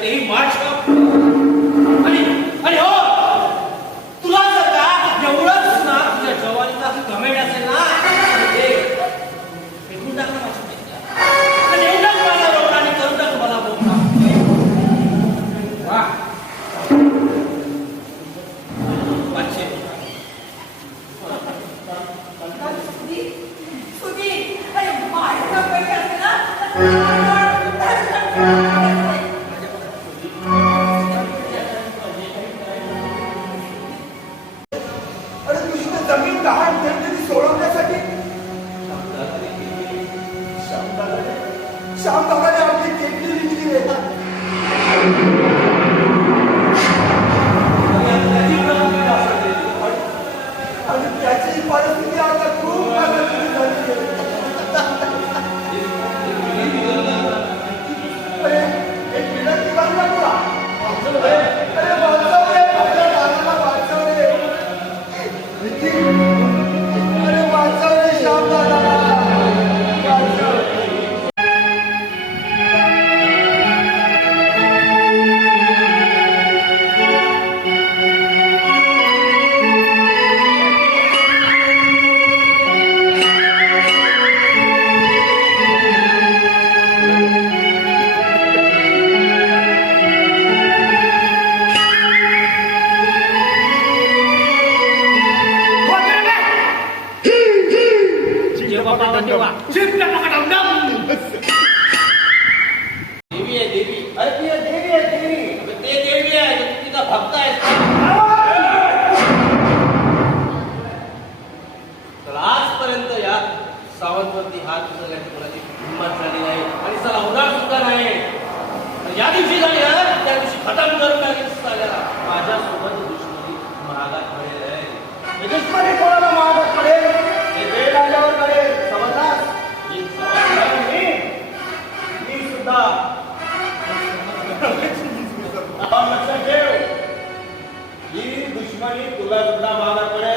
तेही मार्च आणि आणि हो तुला जर का एवढंच ना तुझ्या जवानीचा कमेंट असेल ना तर फेकून टाक माझ्या आणि एवढंच माझा आणि करून टाक मला अरे जमीन गहाण ठेवलेली सोडवण्यासाठी? श्याम दादाने आपली केटली विकली रे जेव्हा पावा तेव्हा देवी आहे देवी. अरे ती देवी आहे देवी. ते देवी आहे तू तिचा भक्त आहेस तर आजपर्यंत या सावंतवरती हात उचलण्याची कोणाची हिंमत झाली नाही. आणि चला उदार सुद्धा नाही. तर या दिवशी झाली ना त्या दिवशी खतम करून टाकेल. ಮಾಡಿ ಕುಲ ಗುಡ್ಡ ಬಾಲ ಕಡೆ